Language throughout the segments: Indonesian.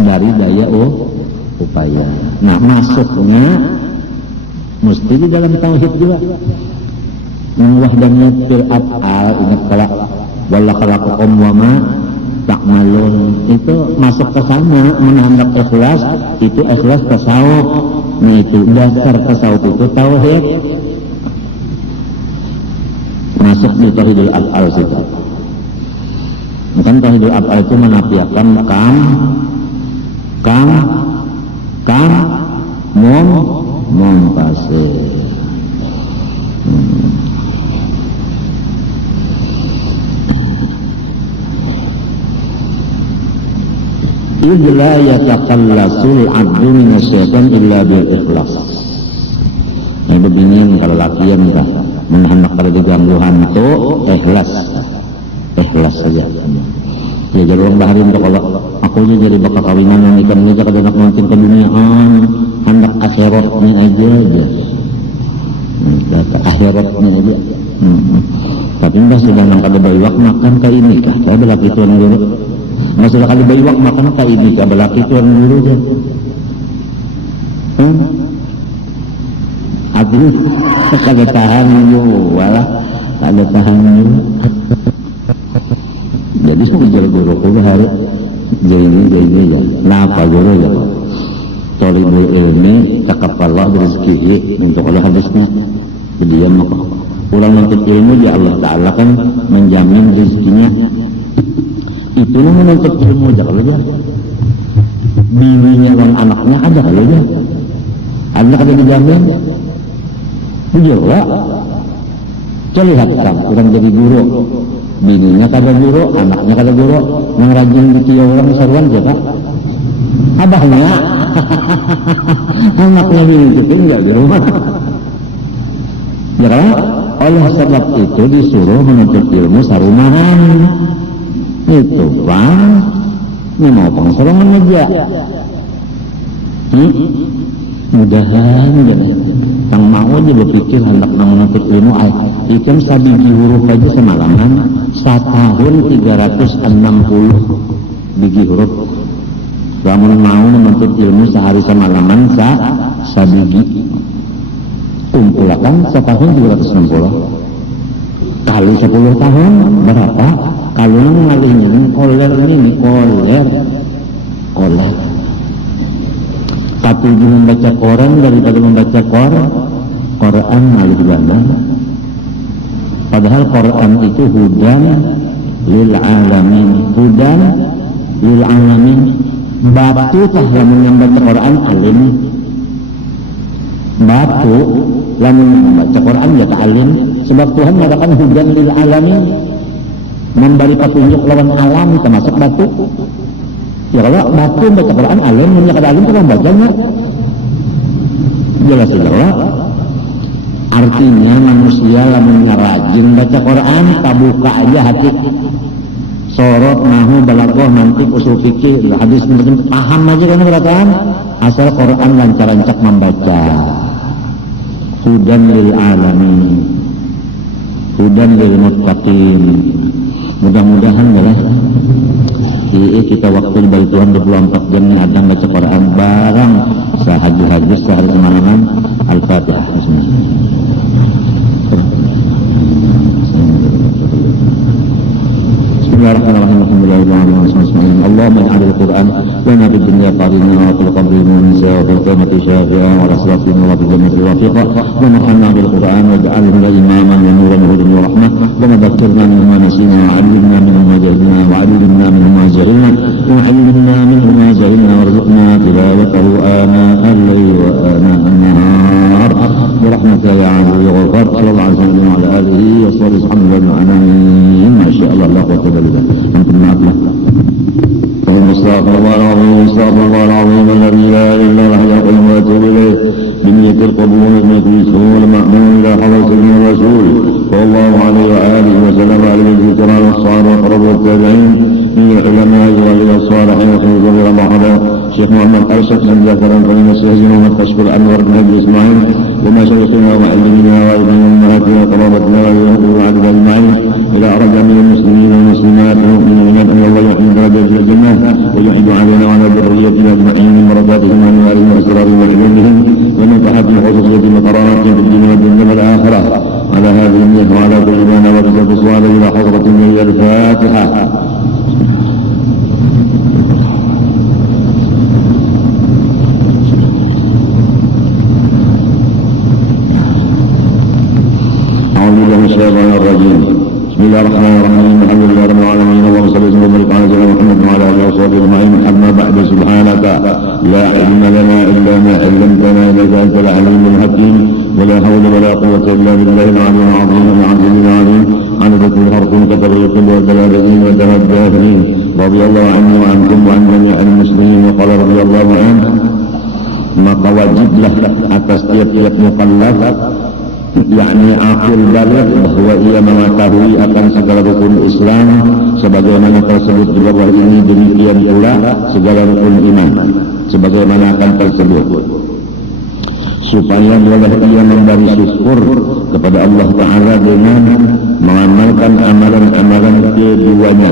dari daya upaya. Nah, masuknya mesti di dalam tauhid juga. Wahdaniyat fil af'al, ingat kala wala khalaqakum wa ma ta'malun, itu masuk ke sana. Menambah ikhlas, itu ikhlas tasawuf. Nah, itu dasar tasawuf itu tauhid. Masuk di tauhidul af'al situ. Kan tauhidul af'al itu menafikan kam muntasir. Idla yataqallasul abdu minasyaitan illa bil ikhlas. Ini begini kalau latihan kita menghendak pada diganggu hantu, ikhlas saja. Ya jadi orang baharin tuh kalau aku jadi bakal kawinan nikah menikah kada nak nonton ke duniaan, hendak akhiratnya aja. Akhiratnya aja. Tapi mbak sudah nang kada baywak makan ke ini kah? Saya belaki tuan dulu. Mbak sudah kali baywak makan ke ini kah? Belaki tuan dulu aja. Aduh, kada tahan juga, kada tahan juga. Jadi ujar guru kulo harus jadi ya. Napa guru ya? Tolibul ilmi takafallah rezeki untuk Allah hadisnya. Jadi ya maka orang menuntut ilmu ya Allah Ta'ala kan menjamin rezekinya. Itulah menuntut ilmu aja kalau ya. Bininya dan anaknya ada kalau ya. Anak ada dijamin. Bujurlah. Lihatkan orang jadi guru. Bininya kada guru, anaknya kada guru, yang rajin ditiup orang seruan siapa? Abahnya. Anaknya bini itu enggak di rumah. Ya kan? Oleh sebab itu disuruh menuntut ilmu sarumahan. Itu bang, ini mau pengsorongan aja. Mudahan jadi. Yang mau aja berpikir hendak menuntut ilmu ikan sabiji huruf aja semalaman 1 tahun 360 biji huruf. Kamu mau menuntut ilmu sehari semalaman sabiji kumpulkan 1 tahun 360 kali 10 tahun berapa? Kalau ngalihnya koler ini koler. Tapi membaca Quran daripada membaca Quran malah gimana? Padahal Quran itu hudan lil alamin. Batu tah yang membaca Quran alim. Batu yang membaca Quran ya alim. Sebab Tuhan mengatakan hudan lil alamin, memberi petunjuk lawan alam, termasuk batu. Ya kalau batu baca Quran alim, menyatakan alim itu membacanya jelas-jelas. Artinya manusia lamun rajin baca Quran, tabuka aja hati. Sorot, nahu, balaghah, mantik, usul fikih, hadis macam paham aja kan perkataan. Asal Quran lancar-lancar membaca. Hudan lil alamin, hudan lil muttaqin. Mudah-mudahan ya. Kita waktu dari Tuhan 24 jam ini ada baca Quran barang sehari-hari sehari semalaman. Al-Fatihah. Bismillahirrahmanirrahim. Alhamdulillahirrahmanirrahim. Allahumma ij'al al-Quran lana fid dunya qarina wa fil qabri munisa wa fil qiyamati syafi'an wa rasulatin wa fil jannati rafiqa wa nahana bil Quran waj'alhu lana imaman wa nuran wa hudan wa rahmah wa madhakkirna mimma nasina wa 'allimna minhu ma jahilna wa 'allimna minhu ma jahilna wa 'allimna minhu ma jahilna warzuqna tilawatahu ana al-layli wa ana an-nahar برحمتك يا عزيز يا غفار صلى الله عليه وسلم وعلى اله وصحبه وسلم امين ما شاء الله لا قوه الا بالله انتم معنا استغفر الله العظيم الذي لا اله الا هو الحي القيوم واتوب اليه بنية القبول ونية الوصول المأمون الى حضرة سيدنا الرسول صلى الله عليه واله وسلم على الكرام والصحابه والقرب والتابعين من العلماء والى الصالحين وخير الى محمد شيخ محمد ارشد من ذكر فإن السهزين ومكشف الانور بن ابي اسماعيل وما شيخنا ومعلمنا وابننا وامهاتنا وقرابتنا وعبد اجمعين الى ارجى من المسلمين والمسلمات والمؤمنين ان الله يحمد درجات الجنه ويحب علينا وعلى ذريتنا وذريتهم أجمعين مرضاتهم وأموالهم وأسرارهم وعلومهم ونفعتهم وخصوصيتهم وكراماتهم في الدنيا والدنيا والآخرة على هذه النية وعلى كل ما نوى بالصلاة إلى حضرة النبي الفاتحة. أعوذ بالله من الشيطان الرجيم. بسم الله الرحمن الرحيم. الحمد لله رب العالمين اللهم صل وسلم وبارك على سيدنا محمد وعلى آله وصحبه أجمعين. أما بعد سبحانك لا علم لنا إلا ما علمتنا إنك أنت العليم الحكيم ولا حول ولا قوة إلا بالله العلي العظيم العزيز العليم. عدد كل حرف كتب يقل وتلابه وتهداه رضي الله عني وعنكم وعن جميع المسلمين. وقال رضي الله عنه maka wajiblah atas tiap-tiap mukallaf yakni akil baligh bahwa ia mengetahui akan segala rukun Islam sebagaimana tersebut di bawah ini, demikian pula segala rukun iman sebagaimana akan tersebut, supaya boleh ia memberi syukur kepada Allah Ta'ala dengan mengamalkan amalan-amalan keduanya,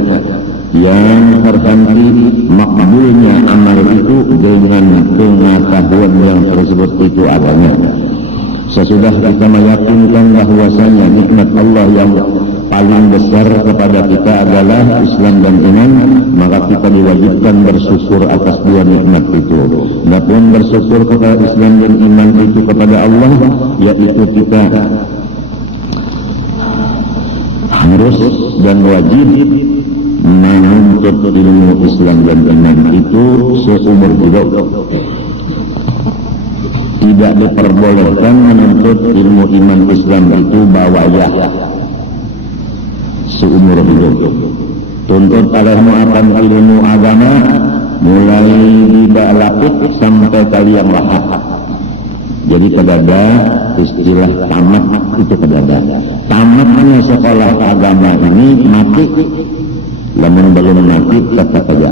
yang terhenti makbulnya amal itu dengan pengetahuan yang tersebut itu adanya. Sesudah kita meyakinkan bahwasanya nikmat Allah yang paling besar kepada kita adalah Islam dan iman, maka kita diwajibkan bersyukur atas dua nikmat itu. Adapun bersyukur kepada Islam dan iman itu kepada Allah, yaitu kita harus dan wajib menuntut ilmu Islam dan iman itu seumur hidup. Tidak diperbolehkan menuntut ilmu iman Islam itu bawayah seumur hidup. Tuntut olehmu akan ilmu agama mulai di lapit sampai kali yang lahat. Jadi kedada, istilah tamat itu kedada. Tamatnya sekolah agama ini mati, namun belum mati tetap saja.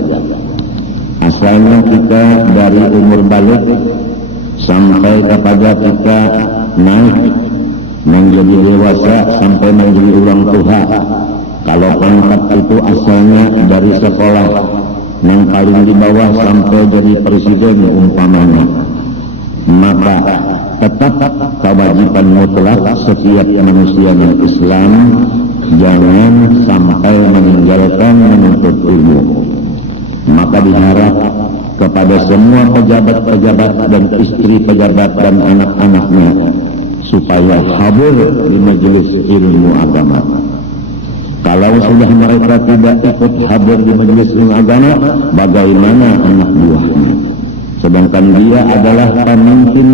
Asalnya kita dari umur balik sampai kepada kita naik menjadi dewasa sampai menjadi orang tua. Kalau pangkat itu asalnya dari sekolah yang paling di bawah sampai jadi presiden umpamanya, maka tetap kewajiban mutlak setiap manusia yang Islam jangan sampai meninggalkan menuntut ilmu. Maka diharap kepada semua pejabat-pejabat dan istri pejabat dan anak-anaknya supaya hadir di majelis ilmu agama. Kalau sudah mereka tidak ikut hadir di majelis ilmu agama, bagaimana anak buahnya? Sedangkan dia adalah pemimpin.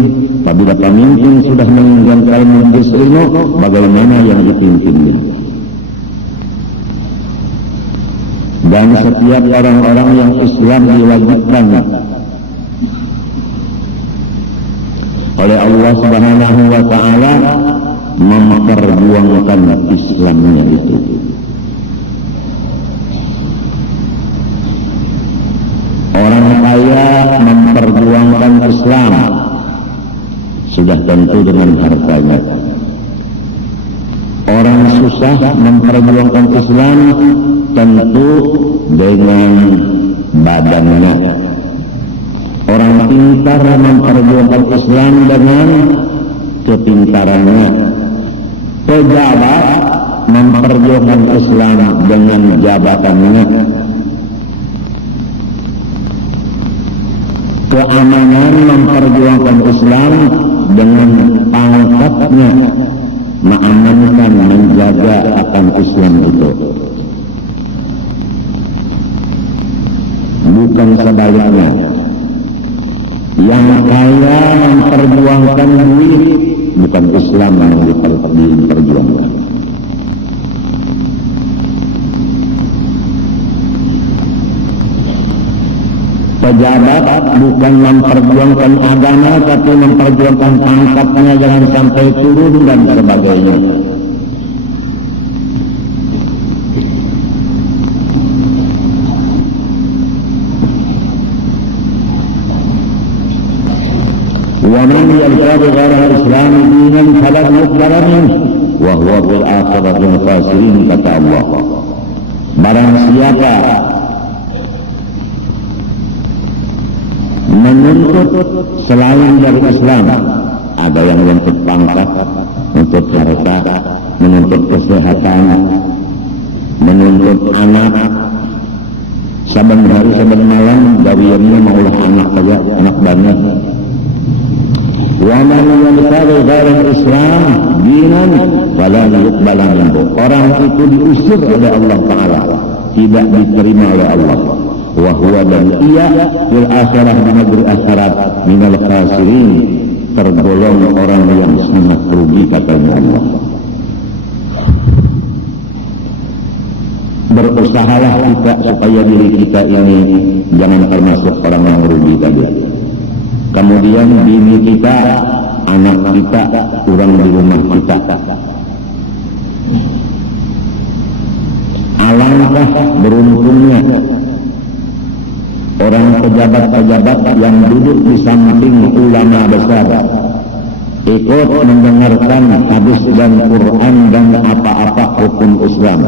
Apabila pemimpin sudah meninggalkan majelis ilmu, bagaimana yang dipimpinnya? Dan setiap orang-orang yang Islam diwajibkan oleh Allah Subhanahu wa Ta'ala memperjuangkan Islamnya itu. Orang kaya memperjuangkan Islam sudah tentu dengan hartanya. Orang susah memperjuangkan Islam tentu dengan badannya. Orang pintar memperjuangkan Islam dengan kepintarannya. Pejabat memperjuangkan Islam dengan jabatannya. Keamanan memperjuangkan Islam dengan pangkatnya, mengamankan, menjaga akan Islam itu. Bukan sebaliknya. Yang kaya memperjuangkan duit, bukan Islam yang diperjuangkan. Pejabat bukan memperjuangkan agama, tapi memperjuangkan pangkatnya jangan sampai turun dan sebagainya. ومن يبتغي غير الإسلام دينا فلن يقبل منه وهو في الآخرة من الخاسرين, kata Allah. Barang siapa menuntut selain dari Islam. Ada yang menuntut pangkat, menuntut harta, menuntut kesehatan, menuntut anak. Saban hari saban malam gawiannya maulah anak saja, anak banyak. Wa man yabtaghi ghairal Islam dinan fala yuqbala minhu. Orang itu diusir oleh Allah Taala, tidak diterima oleh Allah. Wa huwa dan ia fil akhirah di negeri akhirat minal khasirin, tergolong orang yang sangat rugi katanya Allah. Berusahalah kita supaya diri kita ini jangan termasuk orang yang rugi tadi. Kemudian bini kita, anak kita, orang di rumah kita. Alangkah beruntungnya orang pejabat-pejabat yang duduk di samping ulama besar, ikut mendengarkan hadis dan Quran dan apa-apa hukum Islam,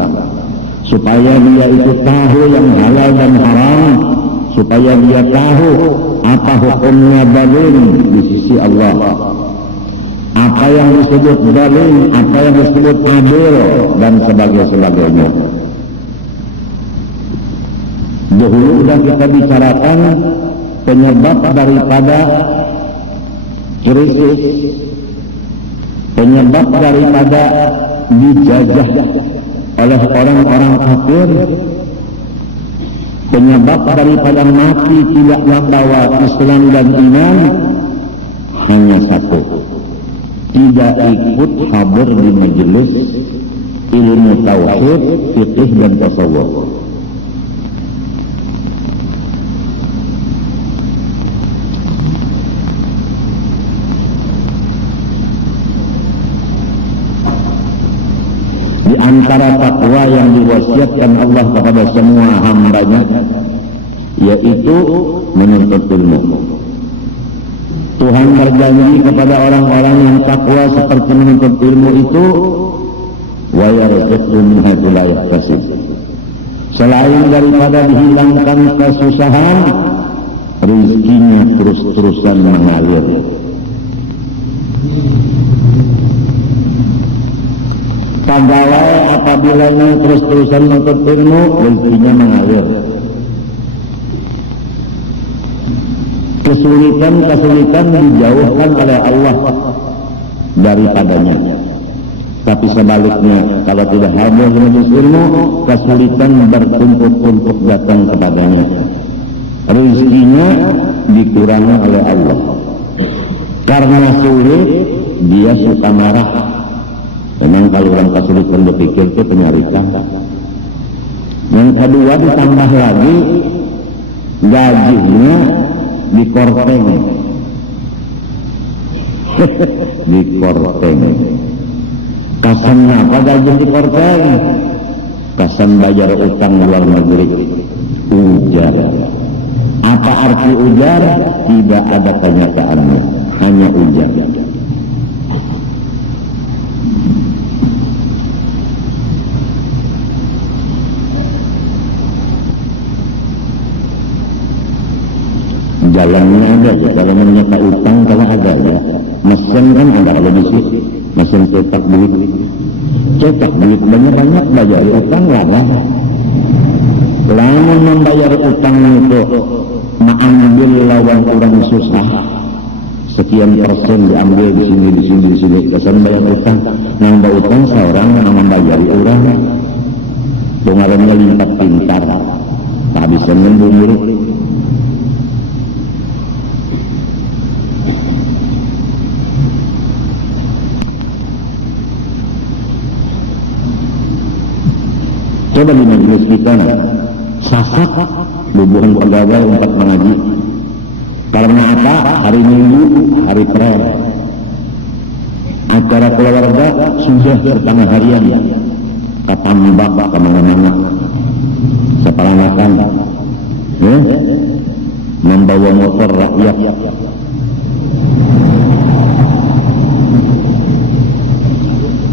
supaya dia itu tahu yang halal dan haram, supaya dia tahu apa hukumnya zalim di sisi Allah, apa yang disebut zalim, apa yang disebut adil, dan sebagainya. Dahulu sudah kita bicarakan penyebab daripada krisis, penyebab daripada dijajah oleh orang-orang kafir, penyebab daripada mati tidak membawa Islam dan iman hanya satu: tidak ikut hadir di majelis ilmu tauhid, fikih dan tasawuf. Di antara takwa yang diwasiatkan Allah kepada semua hambanya, yaitu menuntut ilmu. Tuhan berjanji kepada orang-orang yang takwa seperti menuntut ilmu itu, wa yarzuqhu min haitsu la yahtasib. Selain daripada dihilangkan kesusahan, rezekinya terus-terusan mengalir. Pegawai apabila ini terus-terusan menuntut ilmu, rezekinya mengalir. Kesulitan dijauhkan oleh Allah daripadanya. Tapi sebaliknya, kalau tidak hadir di majelis ilmu, kesulitan bertumpuk-tumpuk datang kepadanya. Rezekinya dikurangi oleh Allah. Karena sulit, dia suka marah. Memang kalau orang kesulitan berpikir itu penyarikan. Yang kedua ditambah lagi gajinya dikorteng. Dikorteng. Kasan apa gaji dikorteng? Kasan bayar utang luar negeri. Ujar. Apa arti ujar? Tidak ada kenyataannya, hanya ujar. Jalannya ada ya, kalau menyeka utang kalau ada ya. Mesin kan ada kalau di sini, mesin cetak duit banyak-banyak, bayar utang lah kan. Lama membayar utang itu mengambil lawan orang susah, sekian persen diambil di sini, kesan bayar utang, nambah utang seorang yang membayari orang, pengaruhnya lipat pintar, tak bisa membunuh. Coba di majelis kita sasak bubuhan pegawai empat mengaji. Karena apa? Hari Minggu, hari prayer. Acara keluarga sudah setengah harian. Katambak kemana-mana. Seperanakan. Membawa motor rakyat.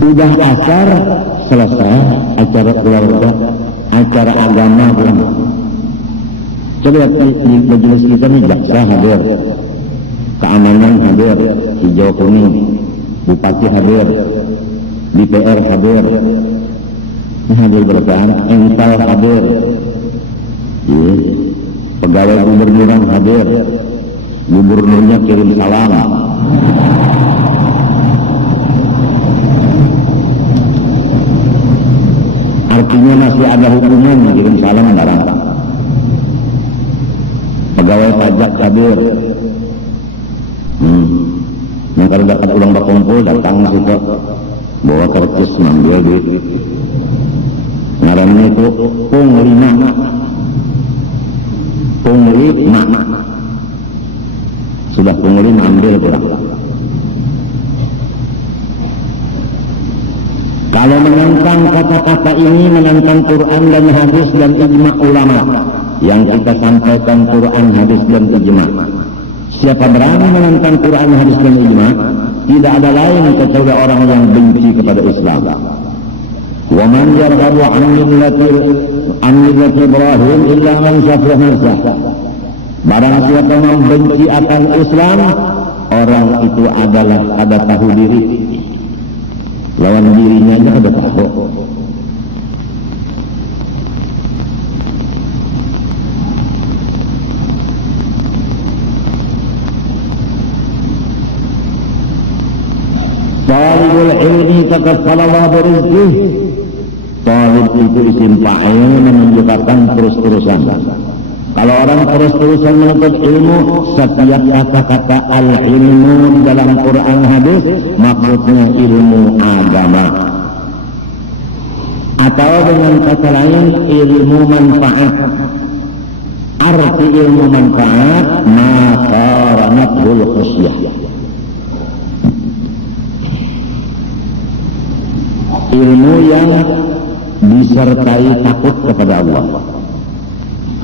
Udah asar, selesai acara keluarga, acara agama pun. Coba di majelis kita nih, jaksa hadir, keamanan hadir, hijau kuning, bupati hadir, DPR hadir, ini hadir berapaan, Ental hadir, pegawai gubernuran hadir, gubernurnya kirim salam. Artinya masih ada hubungan kirim salam barang. Pegawai pajak hadir. Yang kalau dapat ulang berkumpul datang situ bawa kertas ngambil duit. Ngarannya itu punglima. Sudah punglima ambil kurang. Kalau menentang kata-kata ini, menentang Quran dan hadis dan ijma' ulama yang kita sampaikan, Quran, hadis dan ijma'. Siapa berani menentang Quran, hadis dan ijma', tidak ada lain kecuali orang yang benci kepada Islam. Wa man yarghabu an millati Ibrahim illa man safiha nafsah. Barang siapa membenci akan Islam, orang itu adalah ada tahu diri. Lawan dirinya aja ada tahu. Talibul ilmi takaffala Allah berizqih. Talib itu isim fa'il menunjukkan terus-terusan. Kalau orang terus-terusan menuntut ilmu, setiap kata-kata al-ilmu dalam Quran hadis maksudnya ilmu agama. Atau dengan kata lain ilmu manfaat. Arti ilmu manfaat maqaranatul khusyah. Ilmu yang disertai takut kepada Allah.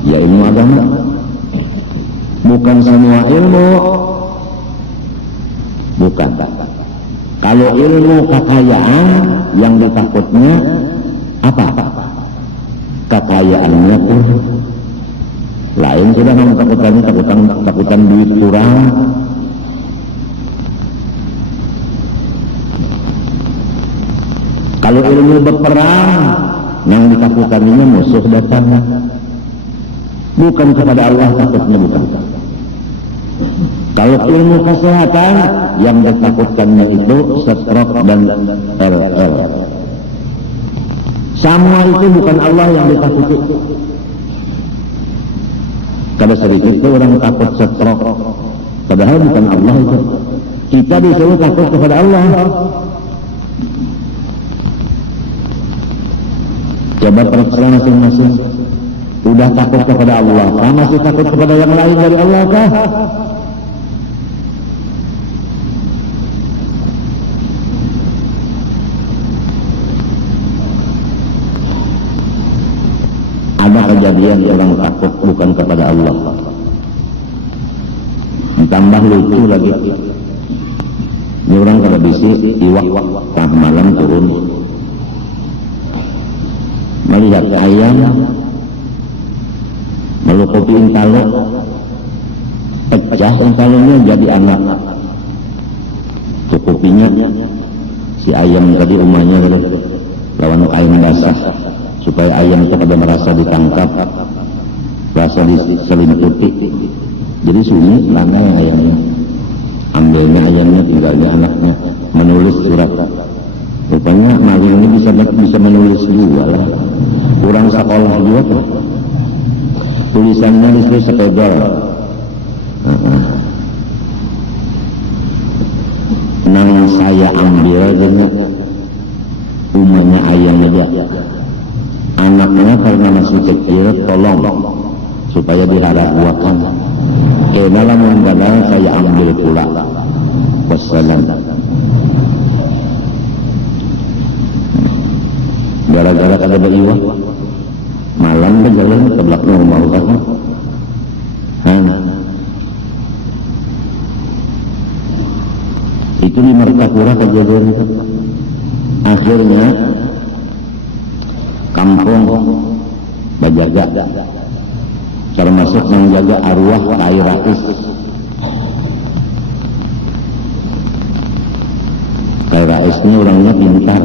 Ya ilmu agama. Bukan semua ilmu. Bukan. Kalau ilmu kekayaan yang ditakutnya apa? Kekayaannya pun lain sudah takutan duit kurang. Kalau ilmu berperang yang ditakutkannya musuh datang. Bukan kepada Allah takutnya, bukan. Kalau ilmu kesehatan yang ditakutkannya itu stroke dan RL. Semua itu bukan Allah yang ditakuti. Kada sedikit itu orang takut stroke, padahal bukan Allah itu. Kita disuruh takut kepada Allah. Coba periksa masing-masing. Udah takut kepada Allah, masih takut kepada yang lain dari Allah kah? Ada kejadian orang takut bukan kepada Allah. Ditambah lucu lagi. Ini orang kada bisi, iwak tah malam turun. Melihat ayam melukupi intalo, pecah intalonya jadi anak. Cukupinya si ayam tadi umahnya lawan kain basah supaya ayam itu pada merasa ditangkap, merasa diselimputi. Jadi sunyi lana ayamnya, ambilnya ayamnya, tinggalnya anaknya, menulis surat. Rupanya maling ini bisa menulis juga lah. Kurang sekolah juga tuh. Tulisannya di sepeda. Nang saya ambil dengan umahnya ayam aja. Anaknya karena masih kecil, tolong supaya diharap-harapkan. Dalam menggala saya ambil pula. Wassalam. Gara-gara kada beriwa malam berjalan ke belakang rumah utama. Itu di Martapura kejadian itu. Akhirnya kampung Bajaga termasuk menjaga arwah Kai Rais. Kai Rais ini orangnya pintar.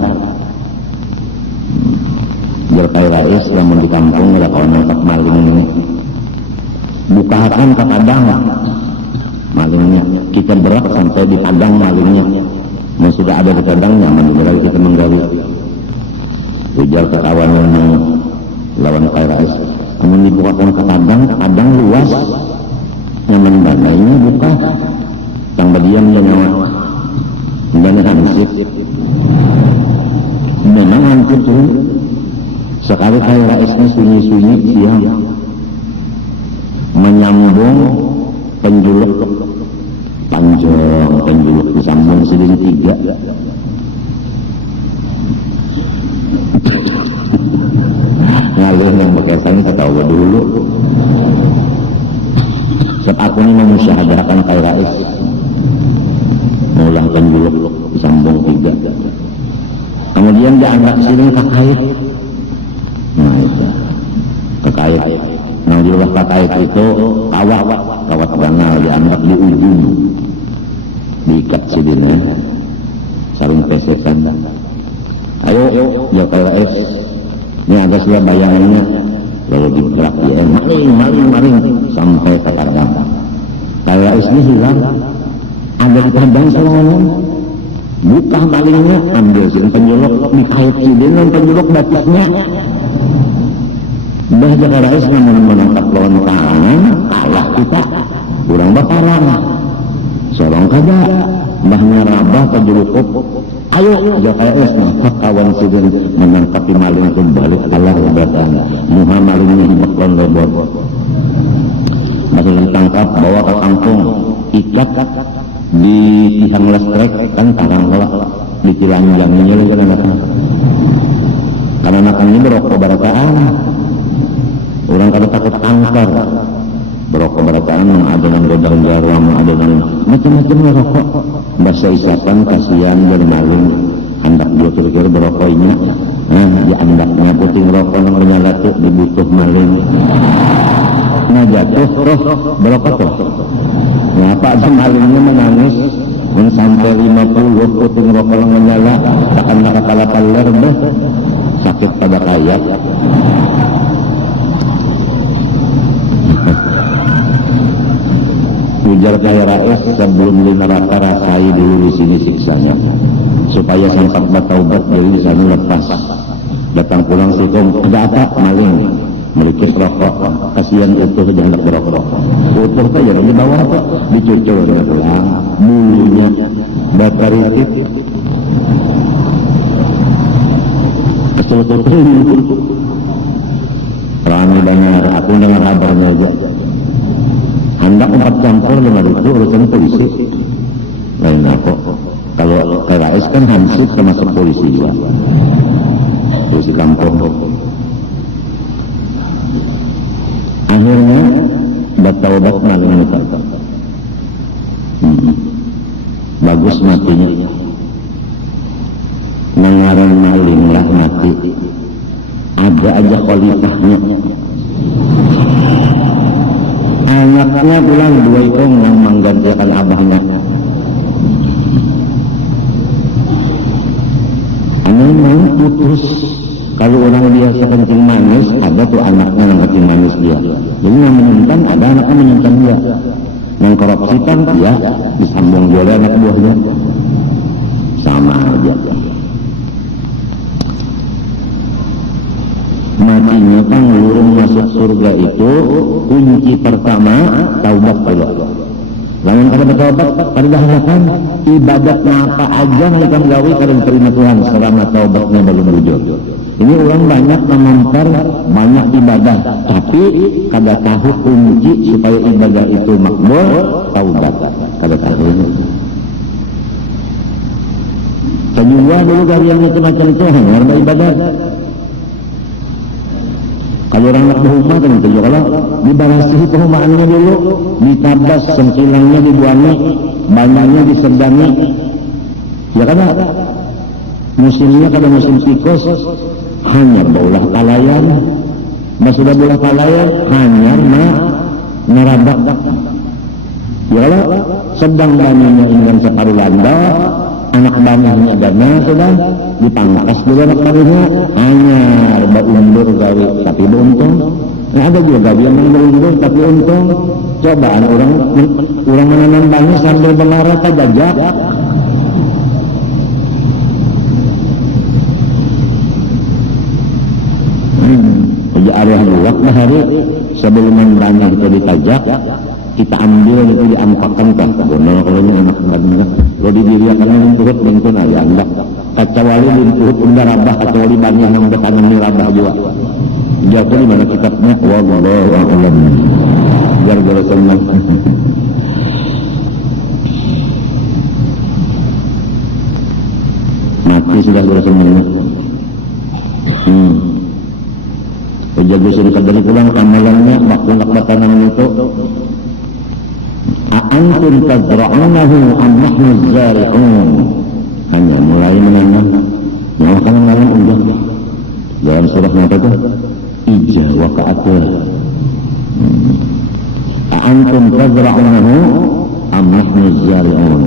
Biar Kai Rais namun di kampung ada kawan nangkap maling ini, bukakan ke padang malingnya, kita berak sampai di padang malingnya. Mau sudah ada di padang nyaman juga kita menggali. Ujar ke kawan yang lawan Kai Rais, namun dibukakan ke padang luas, nyaman bandainya buka, yang berdiam dia nyawa, dan hansip, memang hancur tuh. Sekali Kai Raisnya sunyi-sunyi siang menyambung penjuluk panjang, penjuluk disambung sidin 3. Ngalih yang berkesan ketawa dulu. Sebab aku ini memusyahadakan Kai Rais mengulang penjuluk disambung 3. Kemudian diangkat sidin kakait. Nah itu kakait. Nah di luar kakait itu kawat bangal diangkat di ujung, diikat sidinnya, saling pesekan. Ayo ya Kai Rais, ini ada sudah bayangannya, lalu digerak dia maling sampai ke padang. Kai Rais ini hilang, ada di padang semuanya. Buka malingnya, ambil sin penjuluk, dikait sidin dan penjuluk batisnya. Dah Kai Rais namun menangkap lawan tangan, kalah kita, kurang baparang. Sorong kada, mbahnya rabah penjulukup. Ayo Kai Rais nangkap kawan sidin menangkapi maling kembali kalah rebatan. Muha malingnya dibeklon lebot. Masih ditangkap, bawa ke kampung, ikat di tiang listrik, kan tarang kelak di tilanjangnya lagi karena anak-anaknya berokok barataan. Orang kada takut kanker, berokok barataan, mengadonan godang jarum, mengadonan macam-macam rokok. Bahasa isapan kasihan jadi maling, hendak dia kira-kira berokok ini. Ya hendaknya puting rokok yang menyala tuh dibutuh maling. Nah jatuh terus berokok tuh. Nah Pak ada malingnya menangis, sampai 50 puting rokok yang menyala, takkan nakakala paler deh, sakit pada kayak. Ujar Kai Rais, sebelum di neraka rasai dulu di sini siksanya, supaya sempat bertaubat jadi di sana lepas. Datang pulang sikum, ada apa? Maling, melikit rokok, kasihan utuh jangan berokok. Utuh saja di bawah apa? Dicucur dengan pulang, bulunya bakar ritip, kesulut rame dengar, aku dengar kabarnya aja. Hendak 4 campur dengan itu urusan polisi. Lain apa? Kalau Kai Rais kan hansip termasuk polisi juga. Polisi kampung. Akhirnya bertaubat maling itu. Bagus matinya. Mengarang maling lah mati. Ada aja khalifahnya. Anaknya pulang 2 ikong yang menggantikan abahnya. Memang putus. Kalau orang biasa kencing manis, ada tuh anaknya yang kencing manis dia. Jadi yang menyimpan, ada anaknya menyimpan dia. Yang korupsikan dia disambung dia oleh anak buahnya. Sama aja. Matinya panglurung masuk surga itu kunci pertama taubat dulu. Lain kada bertaubat, kada dahalakan ibadatnya apa aja yang akan gawe kada diterima Tuhan selama taubatnya belum wujud. Ini orang banyak memampar banyak ibadah, tapi kada tahu kunci supaya ibadah itu makbul, taubat kada tahu. Kedua dulu dari yang macam-macam itu hanya ibadah. Kalau orang nak berhumah kan itu, kalau dibarasi perumahannya dulu, ditabas sengkilangnya dibuangi, banyaknya disedani, ya kan? Musimnya kada musim tikus, hanya baulah palayan, sudah bola palayan, hanya nerabak. Ya sedang baninya ingin separuh landa, anak baninya adanya sedang dipangkas juga anak baninya anyar baundur gawe tapi beruntung. Nah, ada juga gawe yang berundur tapi untung. Cobaan orang menanam bani sambil bermarah tak jajak. Ya arwah luak bahari sebelum banyak itu ditajak, kita ambil itu diampakan ke kebunnya kalau ini enak banget. Kalau didiriakan yang turut bentun aja anda kacawali lintuhut unda rabah kacawali banyak yang bertanam di rabah juga. Jatuh di mana kitabnya wallahu a'lam. Gara-gara senang. Mati sudah senang. Jago sudah dari pulang amalannya waktu nak bertanam itu. Antum tazra'unahu am nahnu zari'un. Hanya mulai menanam. Nyawa kan menanam udah. Dalam surah apa itu? Ija wa ka'ata. Antum tazra'unahu am nahnu zari'un.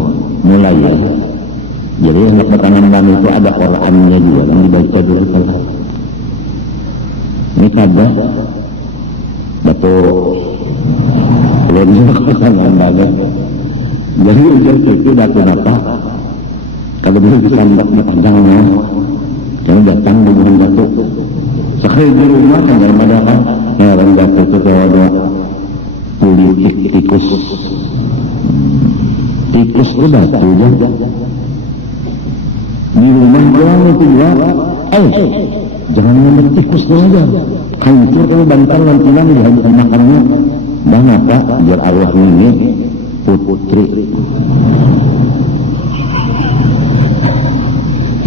Mulai ya. Jadi yang nak bertanam itu ada Qur'annya juga yang dibaca dulu kalau. Ini kada betul belum kesangan banget. Jadi ujian itu datang apa? Kalau belum bisa dipandangnya, jangan datang bukan batu. Sekali di rumah kan daripada kan, orang batu itu kalau ada politik tikus. Tikus itu batu ya. Di rumah orang itu juga, jangan ngambil tikusnya aja. Hancur kalau bantal lantinan dihancur makannya. Dan apa? Biar Allah ini putri.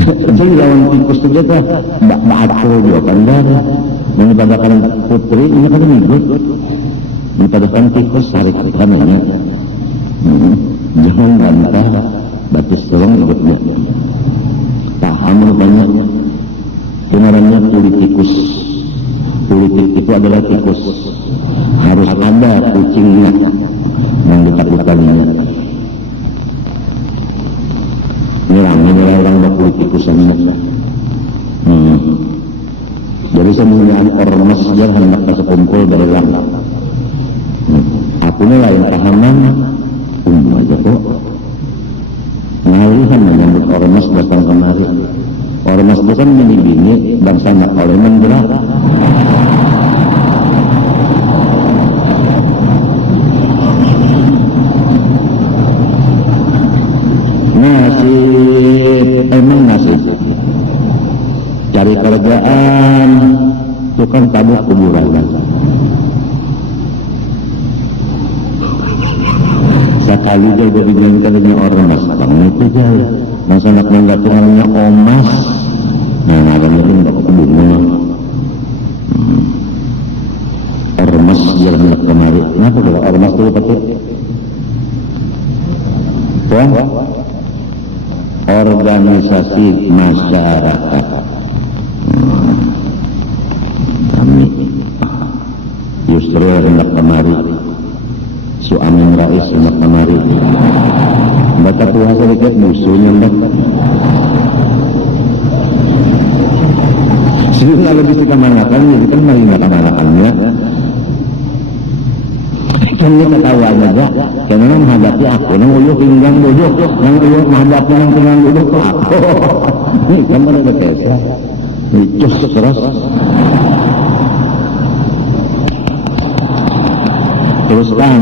Jadi lawan tikus itu kita ba'atul juga kan. Menipadakan putri ini kan hidup. Menipadakan tikus tarik kanannya. Jangan bantah batu serong hidupnya. Paham banyak. Kenarannya politikus. Politik itu adalah tikus. Harus ada kucingnya yang dekat-dekatnya. Ini orang berpolitikus sama. Jadi semuanya ormas yang hendak sekumpul dari langit. Aku ini lain pahaman, aja kok. Ngalihan menyambut ormas datang kemari. Ormas itu kan bini-bini bangsa nak oleh menjerak. Emang nasib cari kerjaan tukang tabuk kuburan. Sekali dia berbincang dengan ormas bang itu jauh masa nak menggantungannya omas. Nah ada mungkin tak kubungan ormas dia hendak kemari. Kenapa kalau ormas itu betul? Tuan organisasi masyarakat. Kami Yusril hendak kemari, Suamin Rais hendak kemari. Baca Tuhan sedikit musuhnya hendak. Sebelum kalau bisa kemanakan, jadi kan mari nggak kemanakannya. Kan dia ketawa aja, karena menghadapi aku, yang uyuh pinggang duduk, yang uyuh menghadapi yang pinggang duduk itu aku. Ini kan pada berkesa, dicus terus. Teruskan.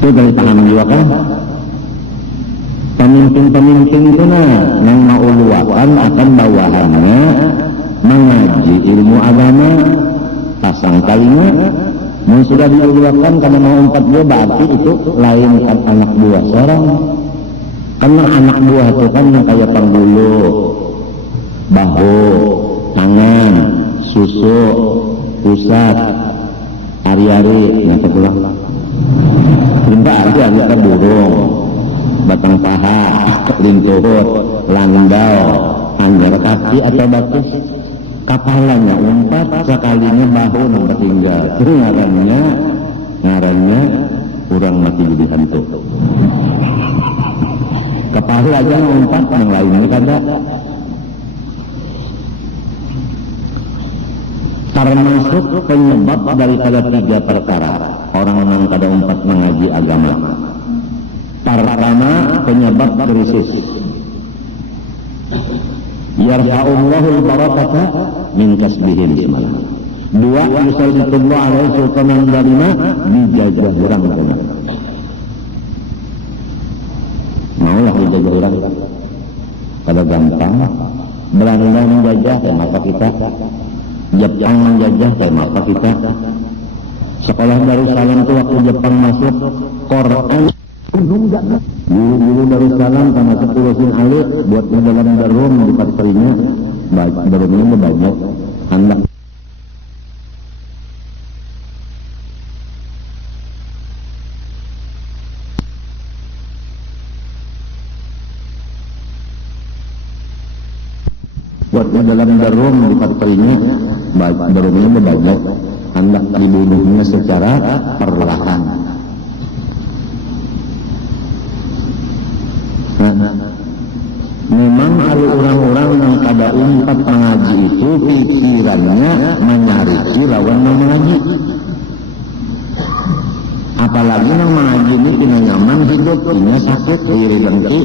Itu dari tangan juga kan? Pemimpin-pemimpin itu yang mau luakan akan bawahannya mengaji ilmu agama pasang kalinya yang sudah diluakan karena mau 4 buah berarti itu lain kan anak buah seorang. Karena anak buah itu kan yang kayak panggulu, bahu, tangan, susu, pusat, hari-hari yang terpulang. Tidak ada burung batang paha penting tuhut landau anggar kaki atau batis kapalanya umpat sekalinya bahu nang tinggal itu ngarannya kurang mati jadi hantu kepala aja umpat yang lainnya kada termasuk penyebab daripada 3 perkara orang yang kada umpat mengaji agama. Pertama penyebab krisis. Yarfa'ullahul barakata min kasbihim bismillah. 2 yusallitullah alaihi sultanan dalima dijajah orang kena. Maulah dijajah orang. Kalau gampang Belanda menjajah ya maka kita Jepang menjajah ya maka kita sekolah Darussalam itu waktu Jepang masuk Quran guru Darussalam sama Sepulusin Ali buat menjalan darum di patrinya darumnya banyak hendak buat menjalan darum di patrinya darumnya banyak hendak dibunuhnya secara perlahan. Memang kalau orang-orang yang kada umpat mengaji itu pikirannya menyariki lawan yang mengaji. Apalagi yang mengaji ini kena nyaman hidup, ini sakit, iri dengki.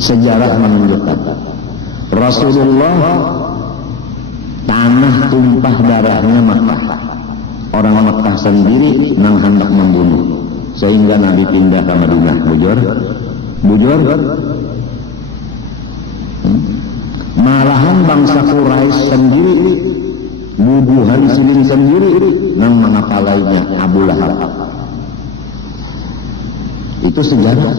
Sejarah menunjukkan Rasulullah tanah tumpah darahnya Makkah. Orang Makkah sendiri yang hendak membunuh. Sehingga Nabi pindah ke Madinah. Bujur. Malahan bangsa Quraisy sendiri, bubuhan Muslim sendiri, yang mengapalainya Abu Lahab. Itu sejarah.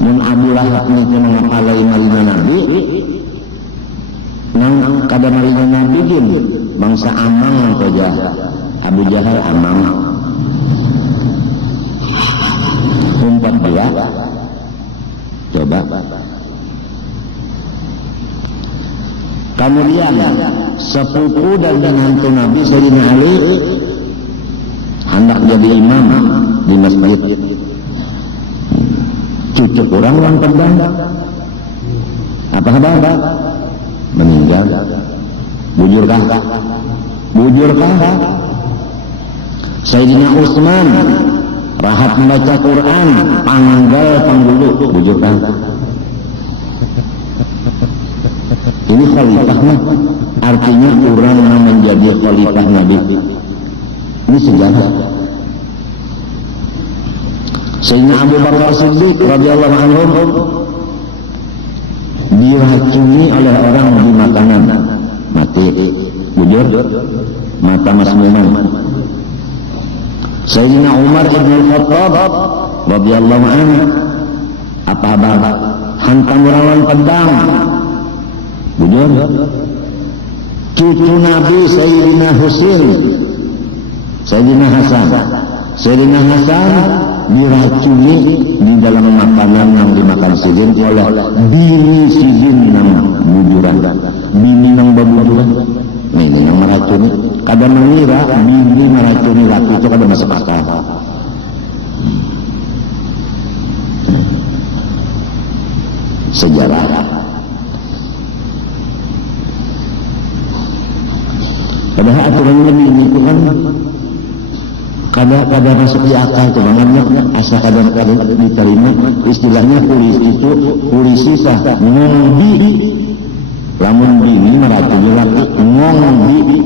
Yang Abu Lahab itu mengapalai marina Nabi, yang kada marina Nabi gini, bangsa Amang saja. Abu Jahal Amang. Umpat dia. Coba. Kemudian sepupu dan menantu Nabi Sayyidina Ali hendak jadi imam di masjid. Cucu orang yang pedang. Apa kabar? Meninggal. Bujurkah? Sayyidina Utsman rahat membaca Quran, panggal panggulu, bujurkan. Ini khalifah mah, artinya orang yang menjadi khalifah Nabi. Ini sejarah. Sayyidina Abu Bakar Siddiq radhiyallahu anhu diracuni oleh orang di makanan, mati, bujur, mata masmuman. Sayyidina Umar ibn al-Khattab radhiyallahu anhu apa hantam rawan pedang bujur. Cucu Nabi Sayyidina Husain, Sayyidina Hasan diracuni di dalam makanan yang dimakan sidin oleh bini sidin yang bujuran, bini yang berbujuran. Ini yang meracuni. Kada mengira bini meracuni laki itu kada masuk akal. Sejarah. Padahal aturannya bini itu kan kada masuk di akal itu bangetnya. Asal kada diterima istilahnya polisi sah ngombi. Lamun bini meracuni laki ngombi.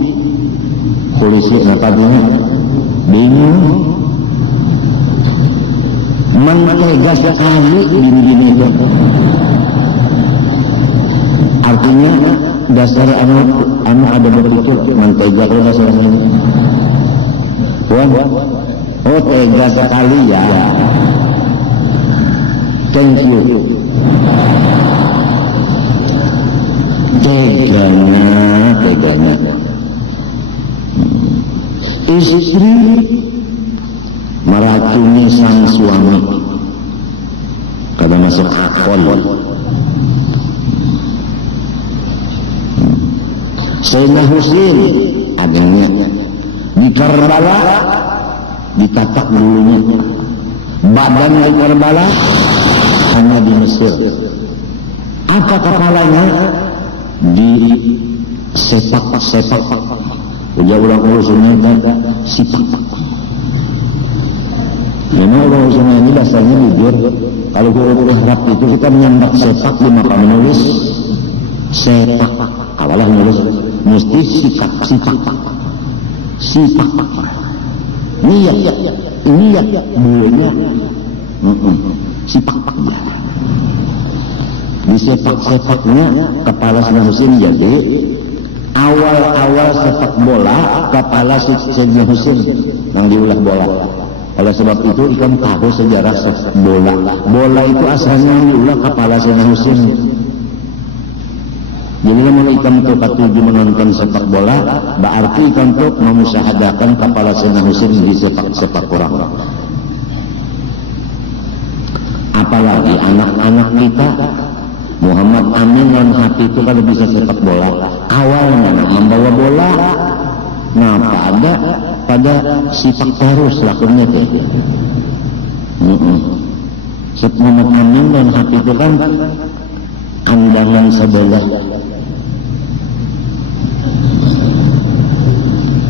Polisi napadinya bingung mentega sekali bini-bini itu. Artinya dasar anu ada betul mentega kalau dasarnya ini. Oh tega sekali ya. Thank you. Teganya. Istri meracuni sang suami kada masuk akal. Sayyidina Husain adanya di Karbala ditatak dulunya, badan di Karbala hanya di Mesir. Apa kepalanya? Di sepak. Ujar orang urusannya sipak. Memang orang urusannya ini dasarnya jujur. Kalau huruf Arab itu kita menyambat sepak di maka menulis sepak. Awalah menulis mesti sipak. Niat mulanya sipak. Di sepak-sepaknya kepala Sayyidina Husain jadi awal sepak bola kepala Sayyidina Husain yang diulah bola. Oleh sebab itu ikan tahu sejarah sepak bola. Bola itu asalnya diulah kepala Sayyidina Husain. Jadi kalau ikan itu ketujuh menonton sepak bola, berarti ikan itu memusyahadakan kepala Sayyidina Husain di sepak orang. Apalagi anak-anak kita Muhammad Amin dan hati itu kalau bisa sepak bola awalnya membawa bola pada sifat terus lakunya teh. Muhammad Amin dan hati itu kan andangan sebelah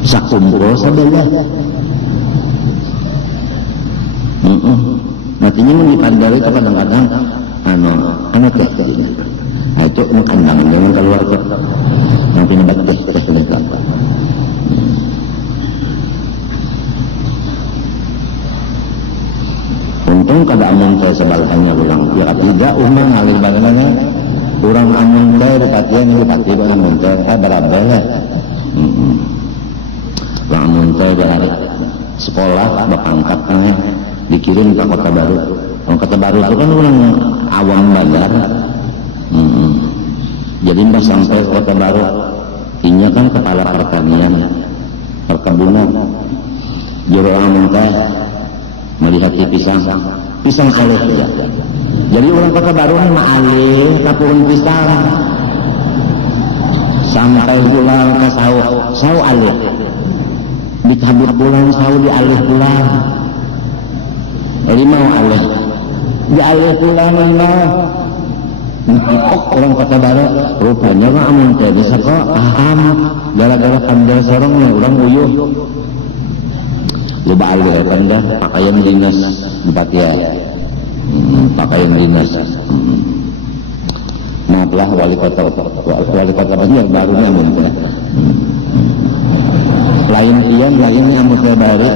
sakumpul sebelah matinya mengipandari itu kadang-kadang anu teh itu kandang jangan keluar ke nanti nebat teh mereka. Untung kada amun teh sebalahannya ulang ya ketiga umang ngalir bagelana urang amun teh dekatian ieu pati amun teh berapa ya amun teh dari sekolah bapangkat dikirim ke Kota Baru. Kota Baru itu kan orang awam bandar. Jadi mbak sampai Kota Baru inya kan kepala pertanian perkebunan juru amunta melihat pisang alih ya. Jadi orang Kota Baru mah alih kapurun pisang sampai pulang ke saw alih dikabur pulang saw dialih pulang mau alih dialih pulang orang Kota Baru rupanya mah amun teh bisa kok paham gara-gara pandai sorongnya orang uyuh loba alih kan dah pakaian dinas dipakai pakaian dinas maaflah wali kota Banjar barunya amun teh lain ian lainnya amun teh baru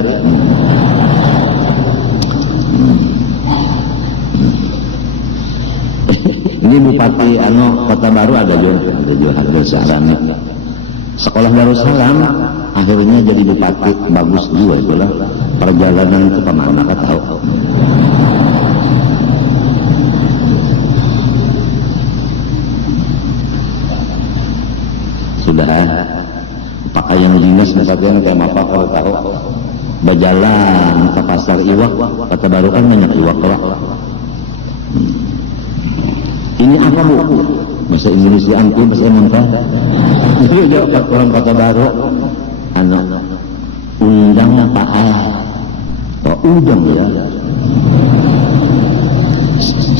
ini Bupati Kota Baru ada juga harga sarannya sekolah Darussalam akhirnya jadi bupati bagus juga itulah perjalanan itu kemana kau tahu sudah pakaian dinas misalnya kayak apa kau tahu berjalan ke pasar iwak Kota Baru kan banyak iwak lah. Ini apa bu? Bahasa Inggris diangkut, bahasa Indonesia. Jadi jawab orang Kota Baru, undang apa udang ya.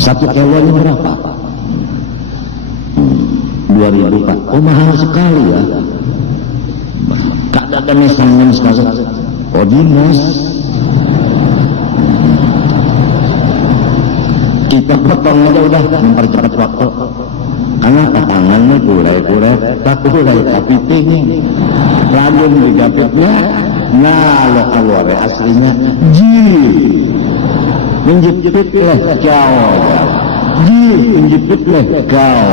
1 kilo ini berapa? 2.000 Pak. Oh mahal sekali ya. Kak ada mesangan sekali. Oh dinas. Kita potong aja udah mempercepat waktu karena tangannya kurai-kurai tak kurai tapi tinggi lamun digapitnya lo keluar aslinya menjepit leh kau menjepit leh kau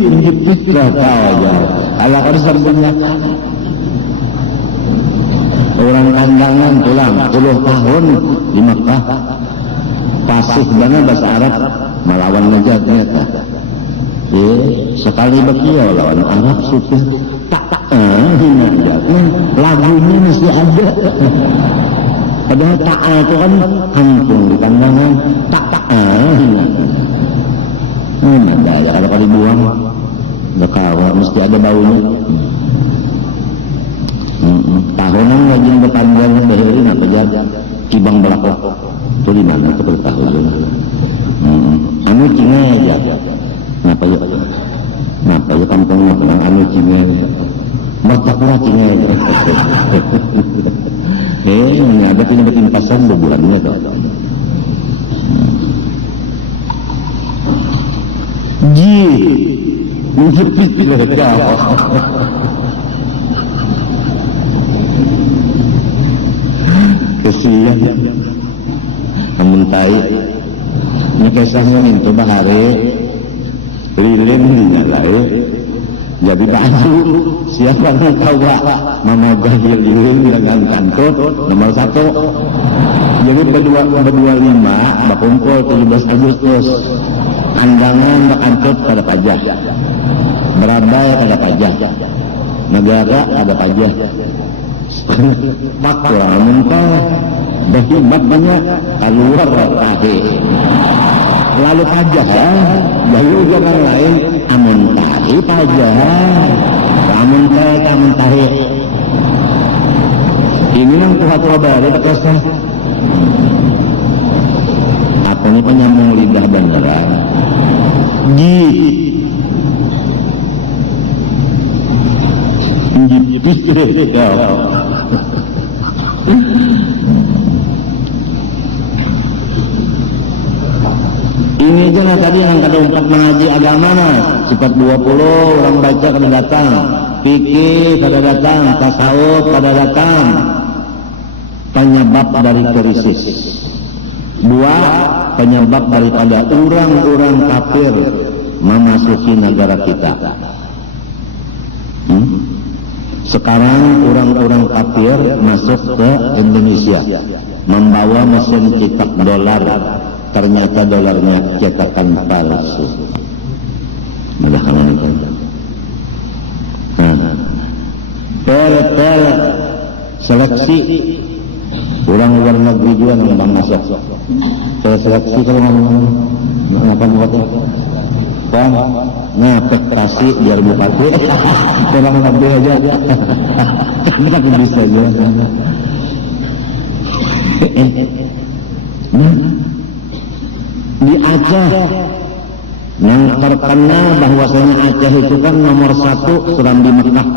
menjepit leh kau ala kada sambungnya orang kandangan pulang 10 tahun di Mekah fasih banget bahasa Arab melawan negara ternyata Sekali bekiau lawan Arab supir tak hina aja. Lagunya mesti ada. Padahal ta'a itu kan hancur di pandangan. Tak hina. Ada ya kalau dibuang bekawa mesti ada baunya. Tahunan ngajin berpanjang beherin apa aja kibang belakang itu di mana itu bertahun. Anu cingnya aja. Kenapa ya kampungnya bilang anu cingnya mercaklah cingnya aja. Ini ada penyebabin pasang bulannya tuh. Menjepit mereka. Kesian mentai ini kisahnya minta bahari lilin dinyalai jadi baju siapa yang tahu mama gahil lilin dengan kantut nomor 1 jadi berdua 5 berkumpul 17 Agustus kandangan berkantut pada pajak berabai pada pajak negara pada pajak pak kurang mentah berhibat banyak keluar tadi lalu pajak jadi jangan lain amun tahi pajak amun tahi ini yang tua baru terkesan apa ini penyambung lidah beneran ini aja tadi yang kata umpat mengaji agama sifat 20 orang baca pada datang fikih pada datang tasawuf pada datang penyebab dari krisis 2 penyebab daripada orang-orang kafir memasuki negara kita. Sekarang orang-orang kafir masuk ke Indonesia membawa mesin cetak dolar, ternyata dolarnya cetakan palsu. Belakangan itu. Seleksi orang luar negeri juga yang masuk. Seleksi kalau ngomong apa buatnya? Ngepektrasi biar bupati orang ngambil aja tapi bisa aja di Aceh yang terkenal bahwasanya Aceh itu kan nomor 1 seram di Mekah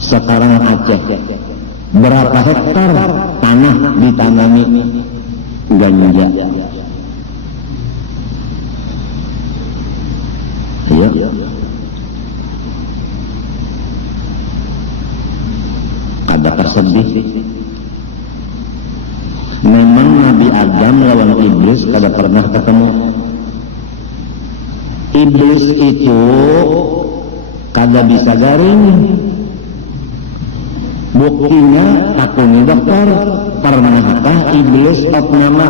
sekarang Aceh berapa hektar tanah ditanami ganja. Iya. Kada tersedih. Memang Nabi Adam lawan iblis kada pernah ketemu. Iblis itu kada bisa garing. Buktinya aku nih dokter, pernahkah iblis opnama?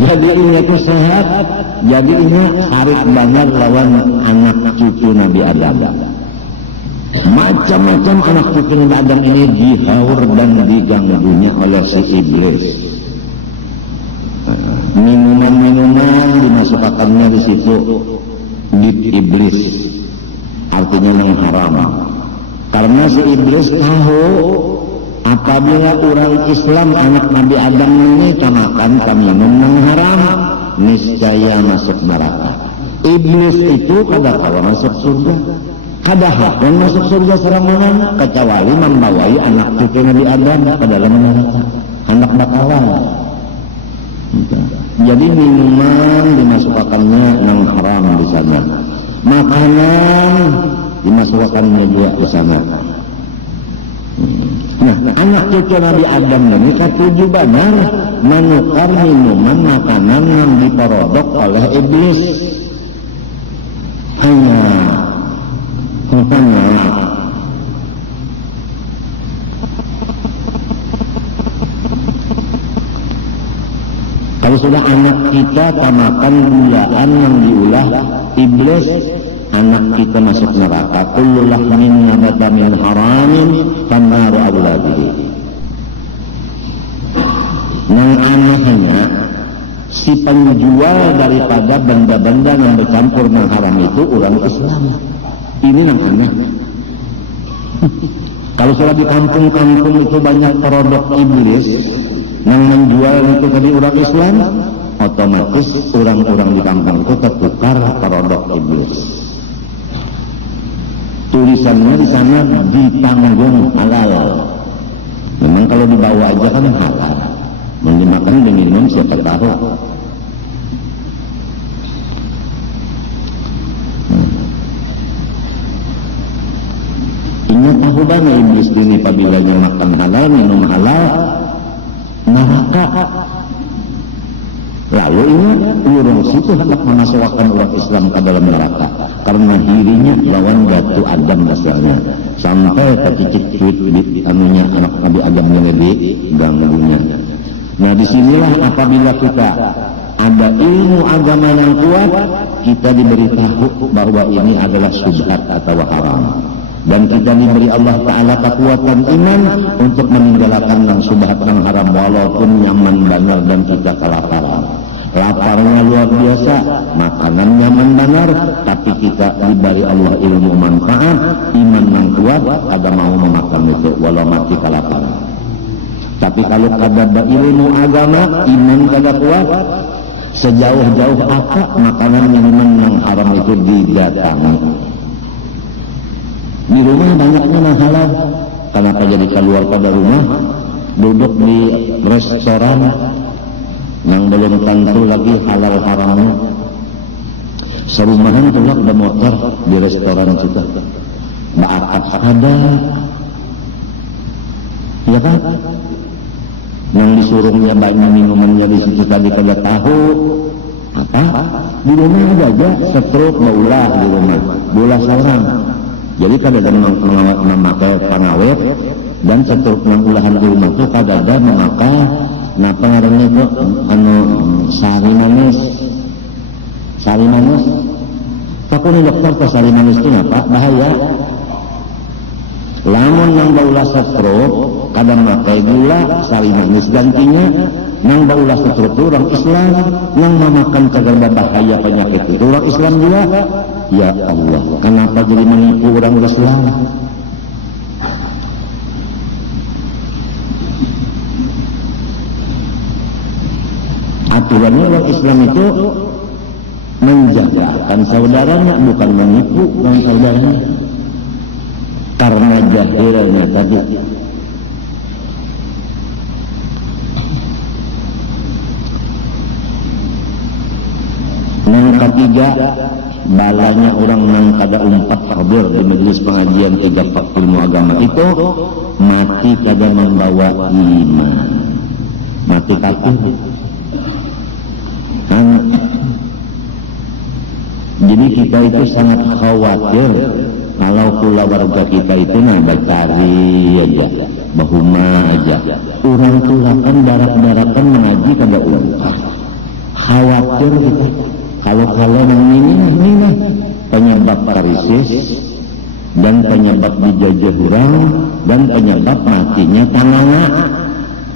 Jadi ini aku sehat, jadi ini harit banget lawan anak cucu Nabi Adam. Macam-macam anak cucu Nabi Adam ini dihaur dan diganggunya oleh si iblis. Minuman-minuman dimasukkannya di situ di iblis, artinya yang haram. Karena si iblis tahu apabila orang Islam anak Nabi Adam ini makan minum yang haram, niscaya masuk neraka. Iblis itu kada kawa masuk surga, kada hakon masuk surga serangan kecuali membawai anak cucu Nabi Adam ke dalam neraka, anak bakalan. Jadi minuman dimasukkannya yang haram di sana, makanan dimasukkannya juga di sana. Nah, anak cucu Nabi Adam ini ketujuh benar menukar minuman makanan yang diperodok oleh iblis. Hanya udah anak kita tamakan gulaan yang diulah iblis, anak kita masuk neraka. Kullu lahmin nabata min haramin fannaru awla bihi. Nang anehnya si penjual daripada benda-benda yang bercampur dengan haram itu orang Islam. Ini yang aneh. Kalau sudah di kampung-kampung itu banyak produk iblis yang menjual itu tadi orang Islam, otomatis orang-orang di kampung itu tertukar produk iblis. Tulisannya di sana ditanggung halal. Memang kalau dibawa aja kan halal. Dimakan dan minum siapa tahu. Ingat ahudanya iblis ini apabila makan halal, minum halal, neraka. Lalu ingat urus itu hendak memasukkan orang Islam ke dalam neraka karena dirinya lawan batu Adam dasarnya sampai kecicit anunya anak Nabi Adam yang di ganggunya. Nah disinilah apabila kita ada ilmu agama yang kuat, kita diberitahu bahwa ini adalah syubhat atau haram. Dan kita diberi Allah Ta'ala kekuatan iman untuk meninggalkan yang syubhat yang haram walaupun nyaman benar dan kita kelaparan. Laparnya luar biasa, makanan nyaman benar, tapi kita diberi Allah ilmu manfaat, iman yang kuat, ada mau memakan itu walau mati kelaparan. Tapi kalau kada ilmu agama, iman kada kuat, sejauh-jauh apa makanan minuman yang haram itu didatangi. Di rumah banyaknya yang halal. Kenapa jadi keluar pada rumah, duduk di restoran yang belum tentu lagi halal haramnya. Serumahan tulak ada motor di restoran kita. Baakat ada, ya kan? Yang disuruhnya banyak minumannya di situ tadi kada tahu apa di rumah ada aja setruk baulah di rumah bola sarang, jadi kada ada memakai pengawet dan setruk yang ulahan di rumah itu kada ada memakai napa ngarannya itu sari manis tapi ini dokter ke sari manis itu apa bahaya. Lamun yang baulah setruk kadang pakai gula sari manis gantinya yang baulah setruk itu orang Islam yang memakan cagar bahaya penyakit itu orang Islam juga. Ya Allah, kenapa jadi menipu orang Islam? Aturannya orang Islam itu menjagakan saudaranya, bukan menipu orang saudaranya. Karena jahilnya tadi. Yang ketiga, balanya orang yang kada umpat hadir di majelis pengajian 3 ilmu agama itu mati kada membawa iman, mati kafir. Jadi kita itu sangat khawatir kalau keluarga kita itu bacari aja, bahuma aja. Orang tulakan darat-daratan mengaji kada unta. Khawatir kita. Kalau yang ini penyebab krisis dan penyebab dijajah orang dan penyebab matinya tanahnya.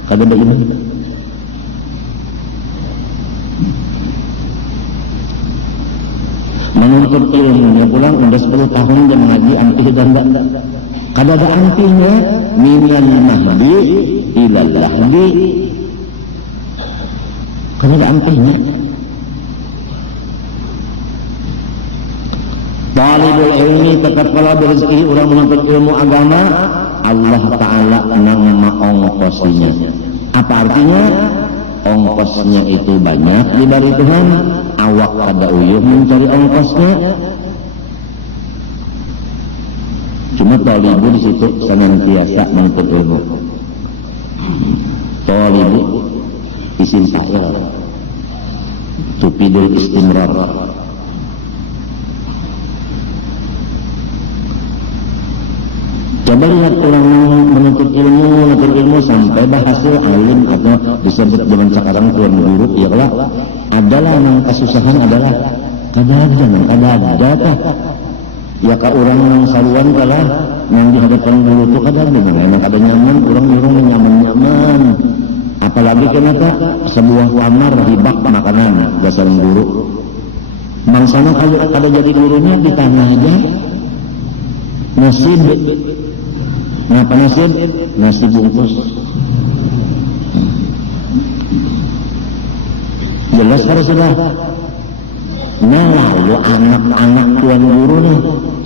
Kada beriman. Menuntut ilmunya pulang udah 10 tahun dia mengaji anti dan enggak. Kada ada antinya minal mahdi ilal lahdi. Kada ada antinya. Talibul ilmi tetap kala berezeki orang menuntut ilmu agama, Allah Ta'ala nang maongkosinya. Apa artinya? Ongkosnya itu banyak diberi Tuhan, awak kada uyuh mencari ongkosnya. Cuma talibu di situ senantiasa menuntut ilmu. Talibu isim fa'il, tupidul istimrar. Coba lihat orang menuntut ilmu sampai berhasil alim atau disebut dengan sekarang tuan guru, ialah adalah yang kesusahan adalah kada ya ka orang yang saluan kalah yang di hadapan guru itu kada gimana yang kada nyaman, orang nyaman, apalagi kenapa sebuah kamar hibak makanan dasar guru mangsana kalau kada jadi gurunya ditanya aja nasib. Kenapa nasib? Nasi bungkus. Jelas kalau sudah. Nah lalu anak-anak tuan guru nih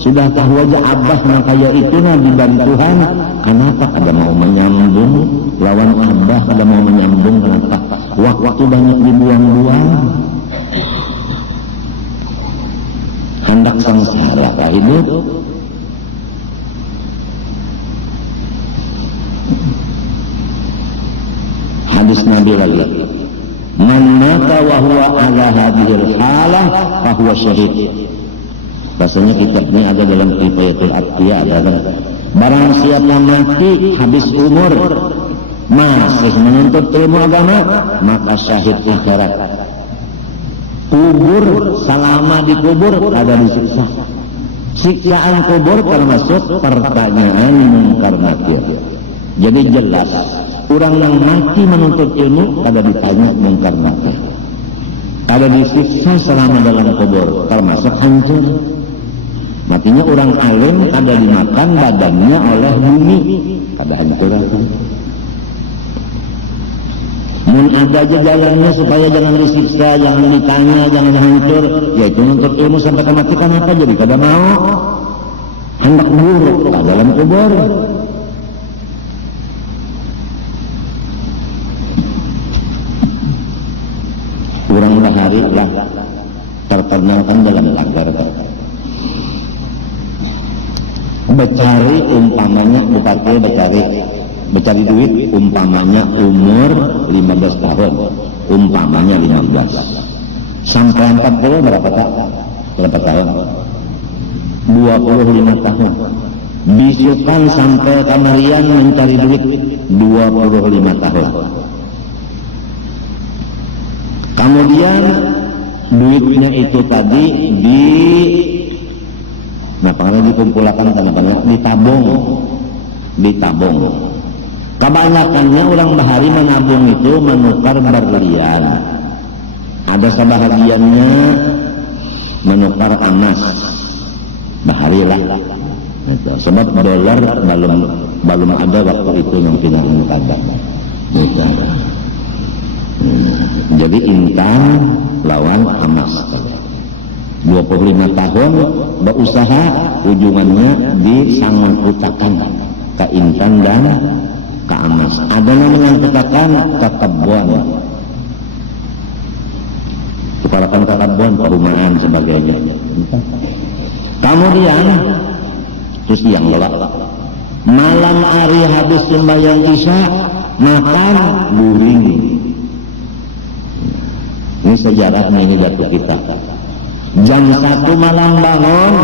sudah tahu aja abah yang kayak itu nah dibantuhan. Kenapa ada mau menyambung lawan abah, ada mau menyambung kenapa? Waktu banyak dibuang-buang. Hendak sengsara kah hidup? Hadis Nabi lagi, man mata wa huwa ala hadhil halah fa huwa syahid. Rasanya kitab ini ada dalam Kifayatul Atqiya, ada barang siapa mati habis umur masih menuntut ilmu agama maka syahid akhirat. Kubur selama dikubur ada disiksa. Siksaan kubur termasuk pertanyaan mungkar nakir. Jadi jelas orang yang mati menuntut ilmu kada ditanya mungkar nakir, kada disiksa selama dalam kubur, termasuk hancur. Matinya orang alim kada dimakan badannya oleh bumi, kada hancur. Mun ada aja jalannya supaya jangan disiksa, jangan ditanya, jangan hancur, yaitu menuntut ilmu sampai mati. Kenapa jadi kada mau? Hendak buruk dalam kubur. Kurang bahari lah terkenalkan dalam tagar becari umpamanya bupati becari duit umpamanya umur 15 tahun umpamanya 15 sampai 40 berapa tahun 25 tahun bisukan sampai kamarian mencari duit 25 tahun. Kemudian duitnya itu tadi dikumpulkan karena banyak ditabung. Kebanyakannya orang bahari menabung itu menukar berlian. Ada sebahagiannya menukar emas. Bahari lah. Sebab dolar belum ada waktu itu yang tidak menukar. Jadi intan lawan emas 25 tahun berusaha ujungannya disangkutakan ke intan dan ke emas. Ada namanya katakan kekebun, kepalakan kekebun, perumahan sebagainya. Kemudian terus yang gelap malam hari habis sembahyang isya makan guring. Ini sejarahnya ini dari kita. Jam 1 malam bangun,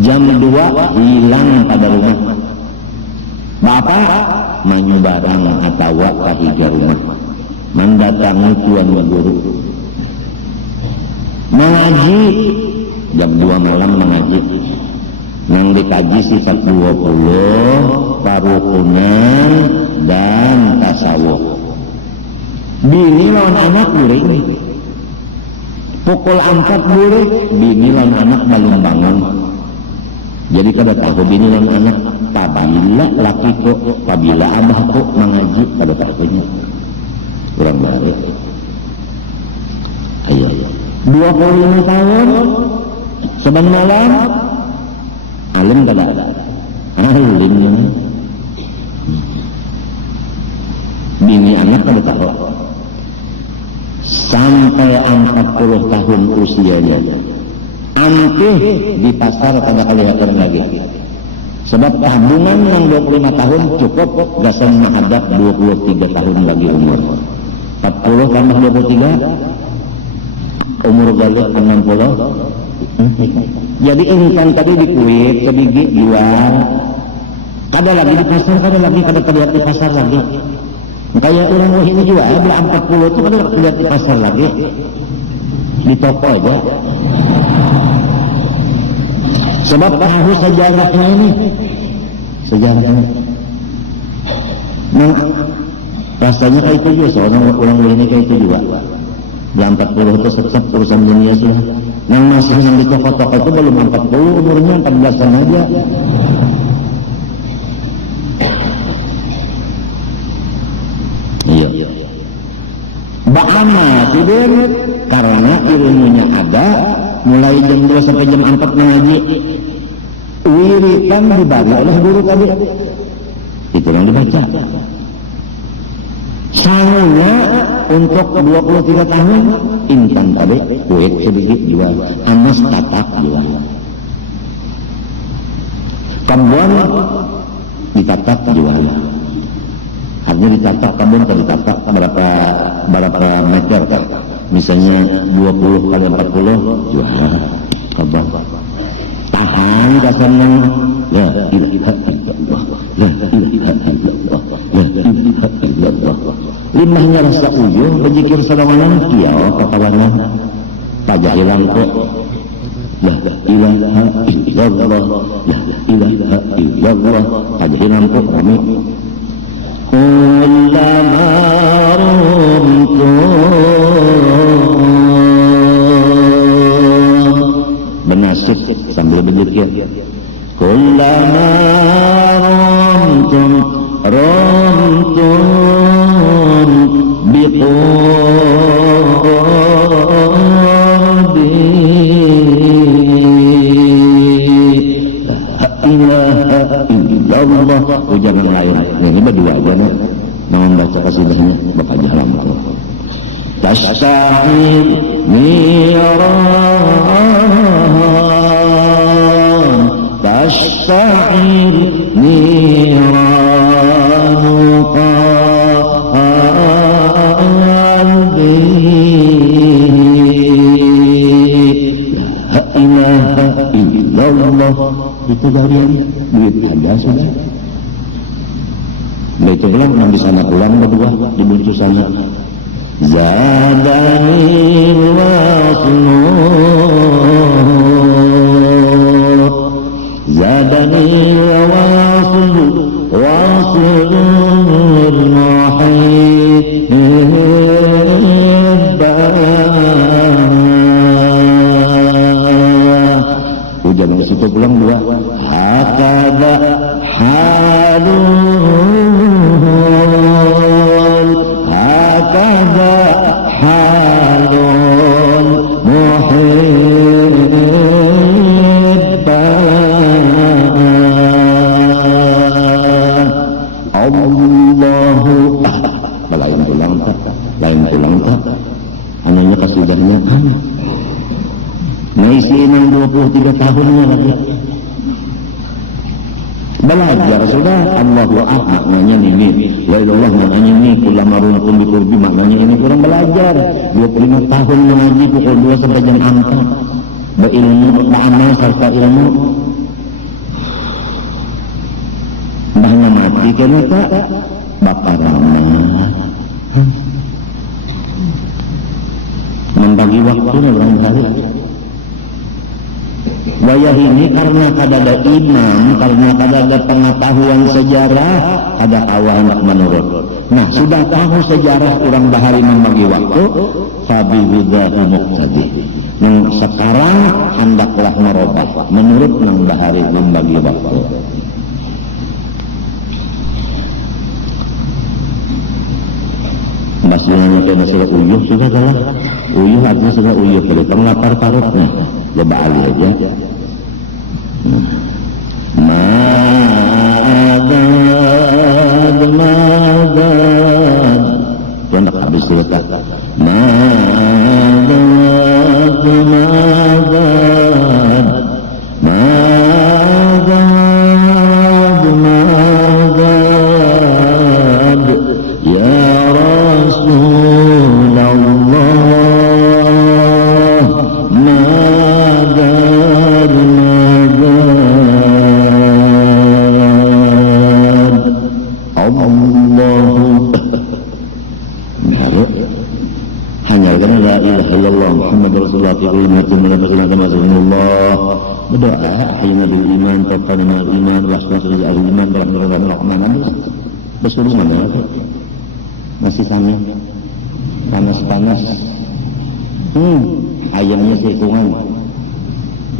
jam 2 hilang pada rumah. Bapak main barang atau kahiga rumah, mendatangi tuan guru, mengaji. Jam 2 malam mengaji, yang dikaji sifat 20, parukunan dan tasawuf. Bini lawan anak guring, pukul 4 guring, bini lawan anak belum bangun. Jadi kada tahu bini lawan anak, pabila laki kok, pabila abah kok mengaji, kada tahunya. Kurang balik. Ayo. 25 tahun, seban malam, alim kada? Alim. Bini anak kada tahu. Sampai 40 tahun usianya antih di pasar pada kali hater lagi sebab tabungan yang 25 tahun cukup dasar menghadap 23 tahun lagi umur 40 tambah 23 umur balik 60 jadi insan tadi dikuit sedikit jual Kada lagi di pasar, kada lagi kada terlihat di pasar lagi. Kayak orang ini juga bela 40 itu kada terlihat di pasar lagi. Di toko aja. Sebab tahu sejarahnya ini. Sejarahnya. Nah, rasanya kayak itu juga seorang orang ini kayak itu juga. Di 40 itu tetap urusan dunia sudah. Yang masih yang di toko-toko itu belum 40, umurnya 14-an aja. Iya. Ba'ana tidur karena ilmunya ada, mulai jam 2 sampai jam 4 mengaji. Wiritan dibagi oleh guru tadi. Itu yang dibaca. Sangunya untuk 23 tahun intan tadi, kuit sedikit jual, anas tatak jual. Kambon ditatak jual. Artinya ditatak kambon atau ditatak berapa meter kan? Misalnya 20 kali 40 jual kambon. Tahan dasarnya la ilaha illallah, la ilaha illallah, la ilaha illallah. Limahnya rasa uyuh berzikir salawanan kiau kepalanya pajahilan kok la ilaha illallah, la ilaha illallah pajahilan kok kami kullama rumtu benasib sambil berzikir kullama rumtum biqurbi la ilaha illallah ujangan lain ini berdua aja nih mau membaca kasidahnya bapak jalan tasta'in niran tasta'in niran qalbi la ilaha illallah itu bagian duit ada sudah. Nah itu pulang yang di sana pulang berdua di bungkusannya. Zadanil wasnu, zadanil wasnu, waslul muhibbah. Hujan di situ pulang dua. Hakada halul, hakada halul muhibbah. Allahu lain tulang tak anaknya kasidahnya nah isi 23 tahunnya lagi belajar sudah. Allahu maknanya ini, la ilallah maknanya ini, kullama rumtum biqurbi maknanya ini. Kurang belajar 25 tahun mengaji pukul 2 sampai jam 4 berilmu, beramal serta ilmu. Mbahnya mati kenapa bapak ramah membagi waktunya barangkali. Wayah ini karena kada ada imam, karena kada ada pengetahuan sejarah, ada awal menurut. Nah, sudah tahu sejarah orang bahari membagi waktu, fabihudahu muqtadi. Nah, sekarang hendaklah merubah menurut nang bahari membagi waktu. Maksudnya kena sudah uyuh sudah kalah. Uyuh artinya sudah uyuh, kalau penglapar parut nih, coba alih aja. Madad yang tak habis cerita madad ya Rasulullah madad bil iman taqana mal iman rahmatul al iman rahmatul rahman. Besul mana? Masih sama. Panas-panas. Ayamnya sekungan.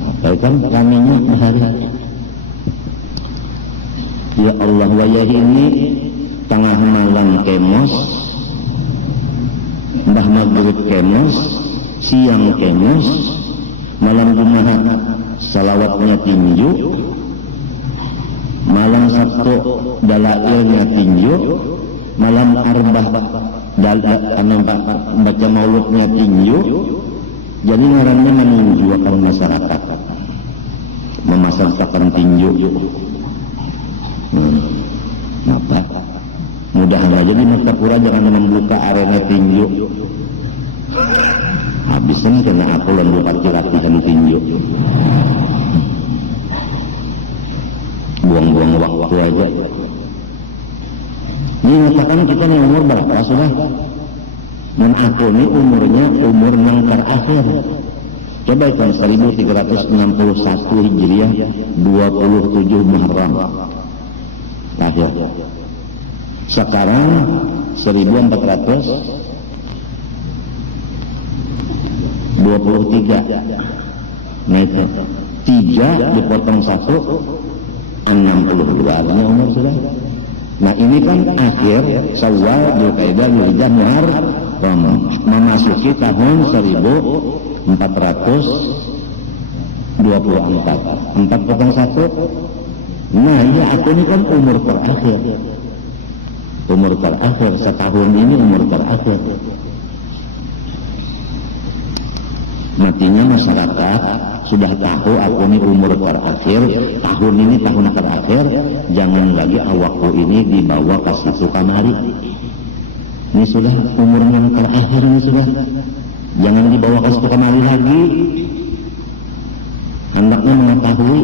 Apa kan kaminya bahari. Ya Allah wayah ini tengah malam kemos, mbah maghrib kemos, siang kemos, malam Jumat salawatnya tinju, malam Sabtu dalailnya tinju, malam Arbah baca mauludnya tinju. Jadi ngarannya meninju akan masyarakat, memasangkan tinju. Apa? Mudahan aja di Martapura jangan membuka arena tinju. Habisan kena aku yang buka latihan tinju. Buang-buang waktu aja. Ini mengatakan kita nih umur berapa sudah? Dan aku ini umurnya umur yang terakhir. Coba kan 1361 Hijriah 27 Muharram lahir. Sekarang 1423 nah itu 3 dipotong 1 62 artinya umur sudah. Nah ini kan akhir Syawal, Dzulqa'dah, Dzulhijjah, Muharram memasuki tahun 1424 4 potong 1. Nah ya aku ini kan umur terakhir setahun ini umur terakhir. Matinya masyarakat sudah tahu aku ini umur terakhir, tahun ini tahun terakhir, jangan lagi awakku ini dibawa ke situ kamari. Ini sudah umur yang terakhir ini sudah, jangan dibawa ke situ kamari lagi. Hendaknya mengetahui,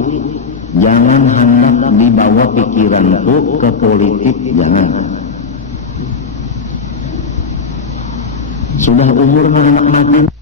jangan hendak dibawa pikiranku ke politik, jangan. Sudah umur anak mati.